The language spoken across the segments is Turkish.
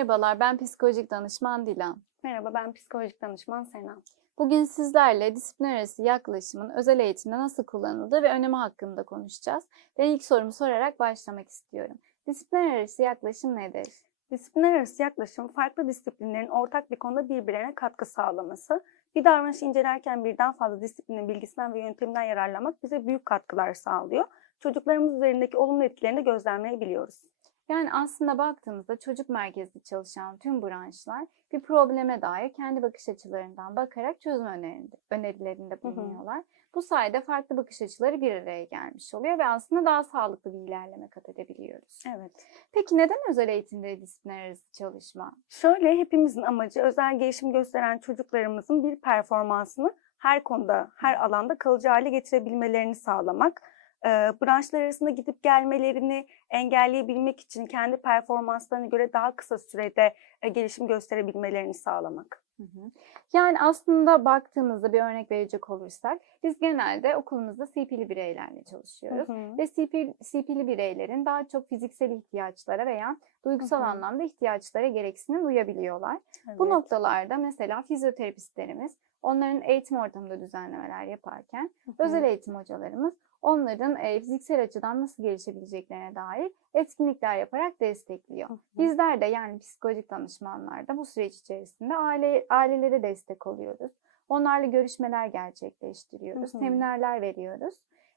Merhabalar, ben psikolojik danışman Dilan. Merhaba ben psikolojik danışman Sena. Bugün sizlerle disiplin arası yaklaşımın özel eğitimde nasıl kullanıldığı ve önemi hakkında konuşacağız. Ben ilk sorumu sorarak başlamak istiyorum. Disiplin arası yaklaşım nedir? Disiplinler arası yaklaşım farklı disiplinlerin ortak bir konuda birbirlerine katkı sağlaması. Bir davranışı incelerken birden fazla disiplinin bilgisinden ve yönteminden yararlanmak bize büyük katkılar sağlıyor. Çocuklarımız üzerindeki olumlu etkilerini de gözlemleyebiliyoruz. Yani aslında baktığımızda çocuk merkezli çalışan tüm branşlar bir probleme dair kendi bakış açılarından bakarak çözüm önerilerinde hı. bulunuyorlar. Bu sayede farklı bakış açıları bir araya gelmiş oluyor ve aslında daha sağlıklı bir ilerleme kat edebiliyoruz. Evet. Peki neden özel eğitimde disiplin arası çalışma? Şöyle hepimizin amacı özel gelişim gösteren çocuklarımızın bir performansını her konuda, her alanda kalıcı hale getirebilmelerini sağlamak. Ee, branşlar arasında gidip gelmelerini engelleyebilmek için kendi performanslarına göre daha kısa sürede e, gelişim gösterebilmelerini sağlamak. Yani aslında baktığımızda bir örnek verecek olursak biz genelde okulumuzda CP'li bireylerle çalışıyoruz. Hı hı. Ve CP, CP'li bireylerin daha çok fiziksel ihtiyaçlara veya duygusal Hı hı. anlamda ihtiyaçlara gereksinim duyabiliyorlar. Bu Evet. noktalarda mesela fizyoterapistlerimiz onların eğitim ortamında düzenlemeler yaparken Hı hı. özel eğitim hocalarımız onların e, fiziksel açıdan nasıl gelişebileceklerine dair etkinlikler yaparak destekliyor. Hı hı. Bizler de yani psikolojik danışmanlar da bu süreç içerisinde aile ailelere destek oluyoruz. Onlarla görüşmeler gerçekleştiriyoruz, Hı hı. seminerler veriyoruz.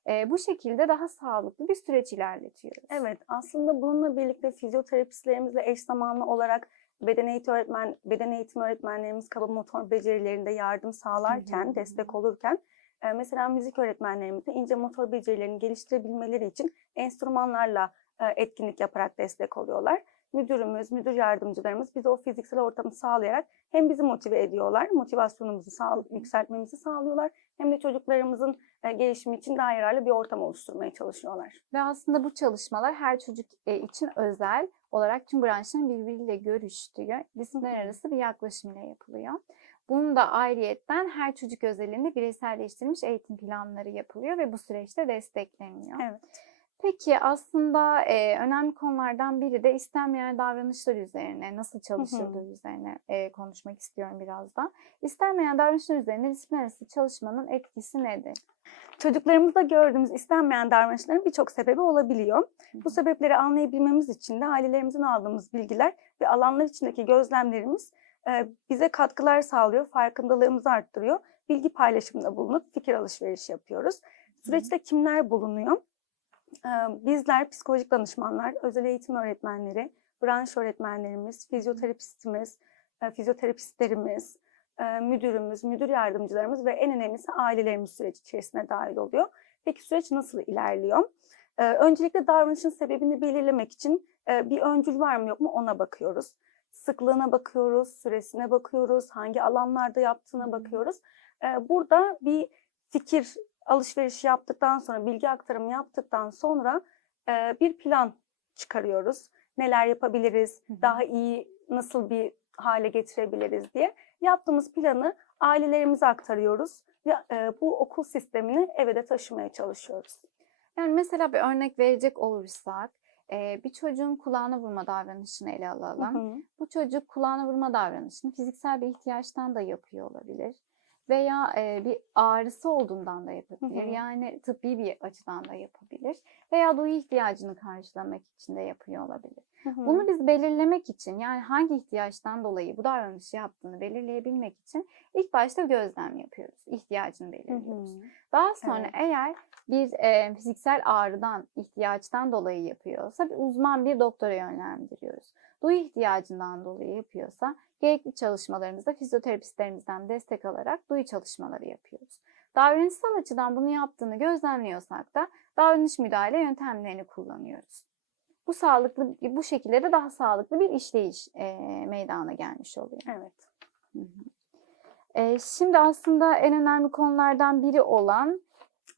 E, bu şekilde daha sağlıklı bir süreç ilerletiyoruz. Evet, aslında bununla birlikte fizyoterapistlerimizle eş zamanlı olarak beden eğitim öğretmen beden eğitim öğretmenlerimiz kaba motor becerilerinde yardım sağlarken, Hı hı. destek olurken e, mesela müzik öğretmenlerimiz de ince motor becerilerini geliştirebilmeleri için enstrümanlarla e, etkinlik yaparak destek oluyorlar. Müdürümüz, müdür yardımcılarımız bize o fiziksel ortamı sağlayarak hem bizi motive ediyorlar, motivasyonumuzu sağ, yükseltmemizi sağlıyorlar hem de çocuklarımızın gelişimi için daha yararlı bir ortam oluşturmaya çalışıyorlar. Ve aslında bu çalışmalar her çocuk e, için özel olarak tüm branşların birbiriyle görüştüğü disiplinler arası bir yaklaşım ile yapılıyor. Bunun da ayrıyetten her çocuk özelinde bireyselleştirilmiş eğitim planları yapılıyor ve bu süreçte destekleniyor. Evet. Peki aslında e, önemli konulardan biri de istenmeyen davranışlar üzerine, nasıl çalışıldığı üzerine e, konuşmak istiyorum biraz da. İstenmeyen davranışlar üzerine disiplin arası çalışmanın etkisi nedir? Çocuklarımızda gördüğümüz istenmeyen davranışların birçok sebebi olabiliyor. Bu sebepleri anlayabilmemiz için de ailelerimizin aldığımız bilgiler ve alanlar içindeki gözlemlerimiz e, bize katkılar sağlıyor, farkındalığımızı arttırıyor. Bilgi paylaşımında bulunup fikir alışverişi yapıyoruz. Süreçte kimler bulunuyor? E, Bizler psikolojik danışmanlar, özel eğitim öğretmenleri, branş öğretmenlerimiz, fizyoterapistimiz, e, fizyoterapistlerimiz, müdürümüz, müdür yardımcılarımız ve en önemlisi ailelerimiz süreç içerisine dahil oluyor. Peki süreç nasıl ilerliyor? E, Öncelikle davranışın sebebini belirlemek için e, bir öncül var mı yok mu ona bakıyoruz. Sıklığına bakıyoruz, süresine bakıyoruz, hangi alanlarda yaptığına bakıyoruz. E, Burada bir fikir alışverişi yaptıktan sonra, bilgi aktarımı yaptıktan sonra e, bir plan çıkarıyoruz. Neler yapabiliriz, daha iyi nasıl bir hale getirebiliriz diye yaptığımız planı ailelerimize aktarıyoruz ve e, bu okul sistemini eve de taşımaya çalışıyoruz. Yani mesela bir örnek verecek olursak, e, bir çocuğun kulağına vurma davranışını ele alalım. Hı hı. Bu çocuk kulağına vurma davranışını fiziksel bir ihtiyaçtan da yapıyor olabilir. Veya e, bir ağrısı olduğundan da yapabilir. Hı hı. Yani tıbbi bir açıdan da yapabilir. Veya duyu ihtiyacını karşılamak için de yapıyor olabilir. Hı hı. Bunu biz belirlemek için yani hangi ihtiyaçtan dolayı bu davranışı yaptığını belirleyebilmek için ilk başta gözlem yapıyoruz. İhtiyacını Hı belirliyoruz. hı. Daha sonra Evet. eğer bir e, fiziksel ağrıdan, ihtiyaçtan dolayı yapıyorsa bir uzman bir doktora yönlendiriyoruz. Duyu ihtiyacından dolayı yapıyorsa gerekli çalışmalarımızda fizyoterapistlerimizden destek alarak duyu çalışmaları yapıyoruz. Davranışsal açıdan bunu yaptığını gözlemliyorsak da davranış müdahale yöntemlerini kullanıyoruz. Bu sağlıklı, bu şekilde de daha sağlıklı bir işleyiş e, meydana gelmiş oluyor. Evet. Hı hı. E, şimdi aslında en önemli konulardan biri olan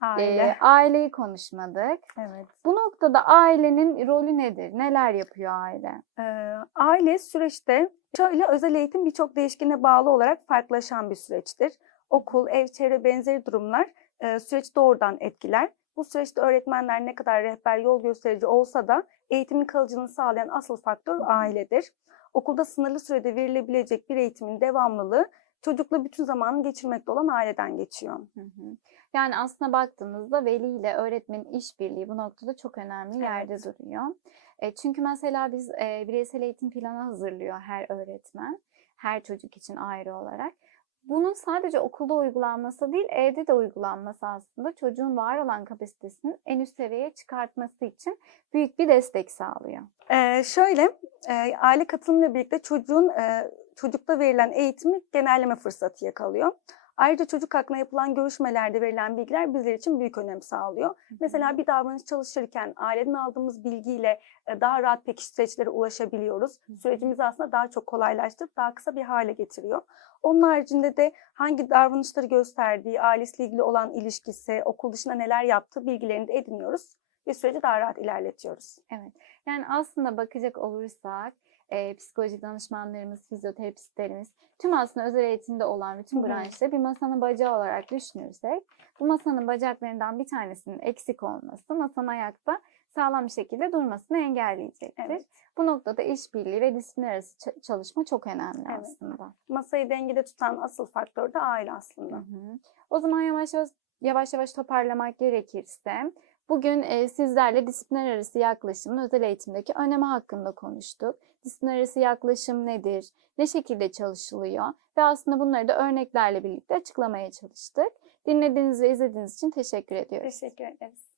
Aile. e, aileyi konuşmadık. evet. Bu noktada ailenin rolü nedir? Neler yapıyor aile? Ee, aile süreçte şöyle özel eğitim birçok değişkene bağlı olarak farklılaşan bir süreçtir. Okul, ev, çevre benzeri durumlar e, süreci doğrudan etkiler. Bu süreçte öğretmenler ne kadar rehber yol gösterici olsa da eğitimin kalıcılığını sağlayan asıl faktör ailedir. okulda sınırlı sürede verilebilecek bir eğitimin devamlılığı çocukla bütün zamanını geçirmekte olan aileden geçiyor. Hı hı. Yani aslında baktığımızda veli ile öğretmenin işbirliği bu noktada çok önemli yerde Evet. duruyor. E, çünkü mesela biz e, bireysel eğitim planı hazırlıyor her öğretmen, her çocuk için ayrı olarak. Bunun sadece okulda uygulanması değil, evde de uygulanması aslında çocuğun var olan kapasitesini en üst seviyeye çıkartması için büyük bir destek sağlıyor. Ee, şöyle, e, aile katılımıyla birlikte çocuğun e, çocukta verilen eğitimi genelleme fırsatı yakalıyor. Ayrıca çocuk hakkında yapılan görüşmelerde verilen bilgiler bizler için büyük önem sağlıyor. Mesela bir davranış çalışırken aileden aldığımız bilgiyle e, daha rahat pekiştireçlere süreçlere ulaşabiliyoruz. Hı hı. Sürecimizi aslında daha çok kolaylaştırıp daha kısa bir hale getiriyor. Onun haricinde de hangi davranışları gösterdiği, ailesiyle ilgili olan ilişkisi, okul dışında neler yaptığı bilgilerini de ediniyoruz ve süreci daha rahat ilerletiyoruz. Yani aslında bakacak olursak e, psikolojik danışmanlarımız, fizyoterapistlerimiz, tüm aslında özel eğitimde olan bütün branşları bir masanın bacağı olarak düşünürsek, bu masanın bacaklarından bir tanesinin eksik olması masanın ayakta sağlam bir şekilde durmasını engelleyecektir. Evet. Bu noktada işbirliği ve disiplin arası ça- çalışma çok önemli Evet. aslında. Masayı dengede tutan asıl faktör de aile aslında. Hı hı. O zaman yavaş yavaş yavaş yavaş toparlamak gerekirse bugün e, sizlerle disiplin arası yaklaşımın özel eğitimdeki önemi hakkında konuştuk. Disiplin arası yaklaşım nedir? Ne şekilde çalışılıyor? Ve aslında bunları da örneklerle birlikte açıklamaya çalıştık. Dinlediğiniz ve izlediğiniz için teşekkür ediyoruz. Teşekkür ederiz.